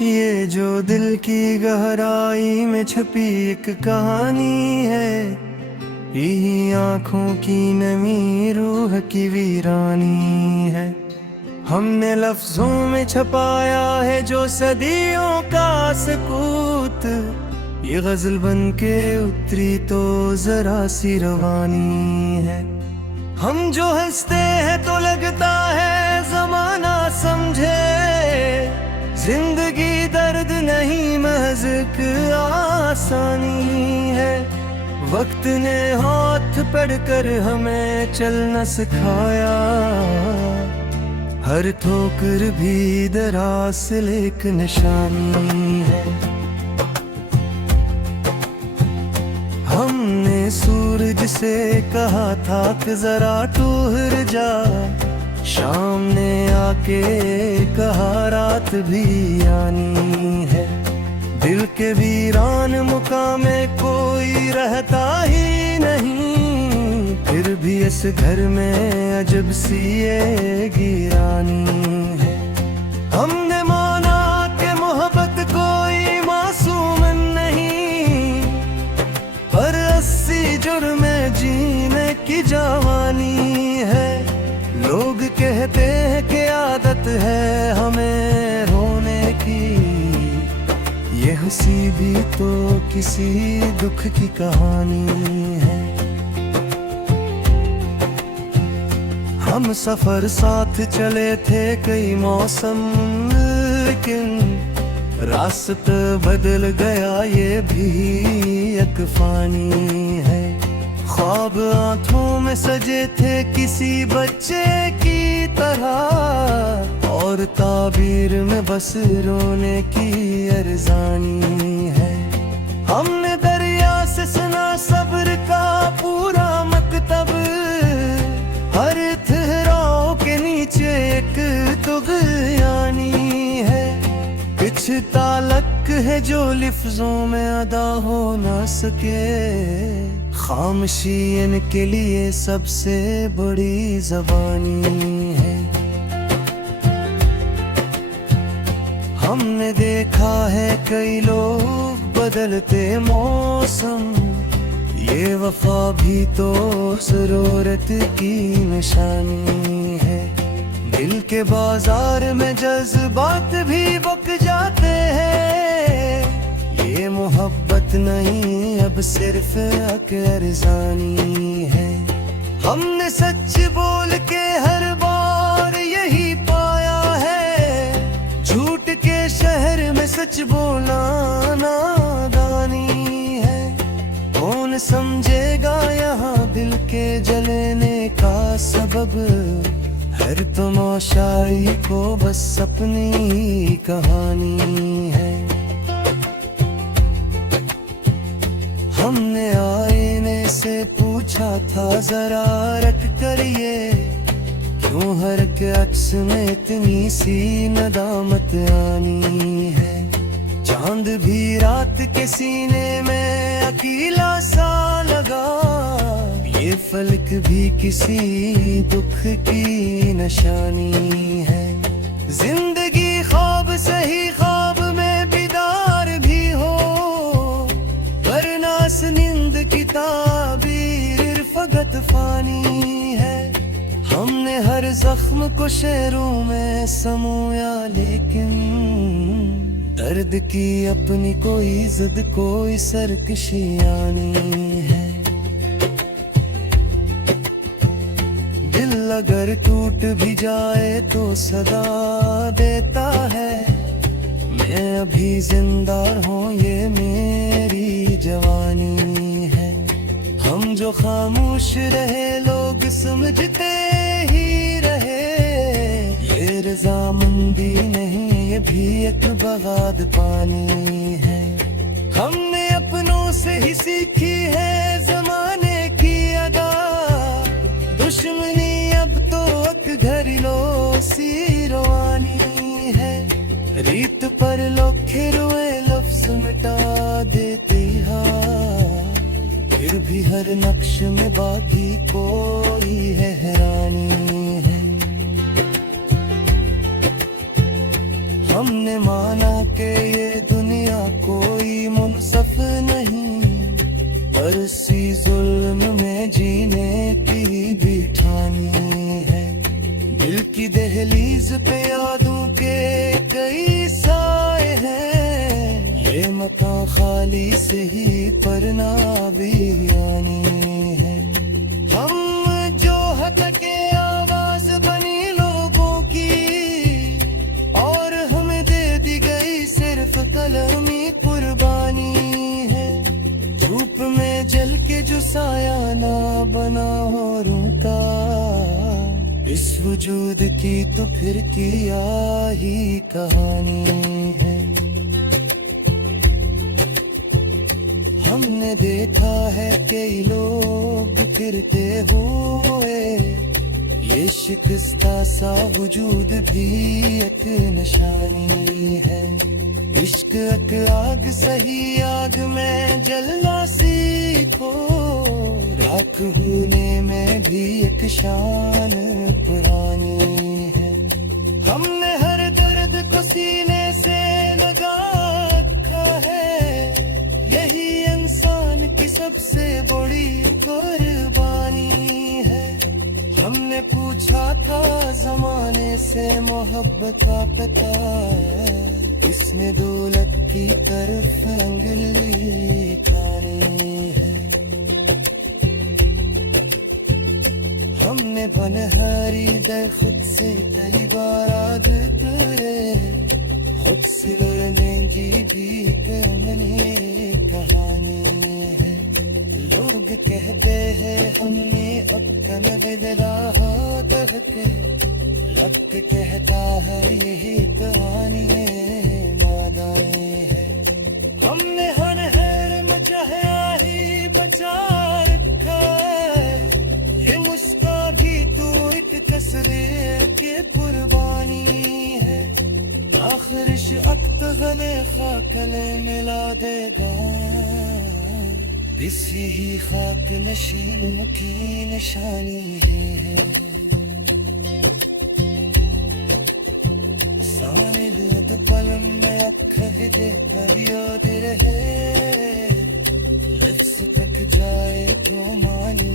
ये जो दिल की गहराई में छपी एक कहानी है, यही आंखों की नमी रूह की वीरानी है। हमने लफ्जों में छपाया है जो सदियों का सकूत, ये गजल बन के उतरी तो जरा सी रवानी है। हम जो हंसते हैं तो लगता है जमाना समझे, जिंदगी दर्द नहीं महज़ एक आसानी है। वक्त ने हाथ पढ़कर हमें चलना सिखाया, हर ठोकर भी दरअसल एक निशानी है। हमने सूरज से कहा था कि जरा ठहर जा, शाम ने आके कहा रात भी आनी है। दिल के वीरान मुकाम में कोई रहता ही नहीं, फिर भी इस घर में अजब सी ये गिरानी है। हमने माना कि मोहब्बत कोई मासूम नहीं, पर 80 जुर्म जीने की जवानी है। लोग कहते हैं कि आदत है हमें रोने की, ये हंसी भी तो किसी दुख की कहानी है। हम सफर साथ चले थे कई मौसम, लेकिन रास्ता बदल गया ये भी एक फानी है। ख्वाब आंखों में सजे थे किसी बच्चे की तरह, और ताबीर में बस रोने की अरज़ानी है। हमने दरिया से सुना सब्र का पूरा मकतब, हर ठहराव के नीचे एक तुग़यानी है। कुछ ताल्लुक है जो लफ्ज़ों में अदा हो ना सके, खामोशी इनके लिए सबसे बड़ी ज़बानी है। हमने देखा है कई लोग बदलते मौसम, ये वफा भी तो ज़रूरत की निशानी है। दिल के बाजार में जज्बात भी बक जाते हैं, ये मोहब्बत नहीं अब सिर्फ एक अरज़ानी है। हमने सच बोल के हर बार यही पाया है, झूठ के शहर में सच बोलना नादानी है। कौन समझेगा यहाँ दिल के जलने का सबब, हर तमाशाई को बस अपनी कहानी है। हमने आईने से पूछा था जरा रख कर ये, क्यों हर के अक्स में इतनी सी नदामत आनी है। चांद भी रात के सीने में अकेला सा लगा, ये फलक भी किसी दुख की निशानी है। जिंदगी ख्वाब सही ख्वाब में बेदार भी हो, वरना नींद की ताबीर फकत फानी है। हमने हर जख्म को शेरों में समोया, लेकिन दर्द की अपनी कोई जिद कोई सरकशी आनी है। दिल अगर टूट भी जाए तो सदा देता है, मैं अभी जिंदा हूँ ये मेरी जवानी है। हम जो खामोश रहे लोग समझते ही रहे, ये रज़ामंदी नहीं ये भी एक बगाद पानी है। हमने अपनों से ही सीखी है जमाने की अदा, दुश्मनी अब तो एक घरेलू सी रवानी है। रीत पर लोखे रोए लफ्ज़ मिटा देती हा, फिर भी हर नक्श में बाकी कोई है हैरानी है। हमने माना के इसकी दहलीज पे यादों के कई साए हैं, ये मकान खाली से ही परना भी आनी है। हम जो हटके आवाज बनी लोगों की, और हमें दे दी गई सिर्फ कलमी कुर्बानी है। धूप में जल के जो साया ना बना औरों का, इस वजूद की तो फिर क्या ही कहानी है। हमने देखा है कई लोग फिरते हुए, ये शिकस्ता सा वजूद भी एक निशानी है। इश्क एक आग सही आग में जलना सीखो, राख होने में भी एक शान पुरानी है। हमने हर दर्द को सीने से लगा रखा है, यही इंसान की सबसे बड़ी कुर्बानी है। हमने पूछा था जमाने से मोहब्बत का पता, इसने दौलत की तरफ अंगुली उठानी है। हमने बनहारी दर खुद से कई बार आदत करे, खुद से लड़ने की भी कमली कहानी है। लोग कहते हैं हमने अब कमल राह दहके, लब के कहता है यही कहानी मादानी है। हमने हर हैर मचाया ही बचा रखा है, ये मुस्का भी तो एक कसरे के कुर्बानी है। आखिर अक्त गले खाकले मिला देगा, इस यही खाक नशीनों की निशानी है। सारे लोग पलम में अखर देकर याद रहे, लफ्ज़ तक जाए क्यों मानी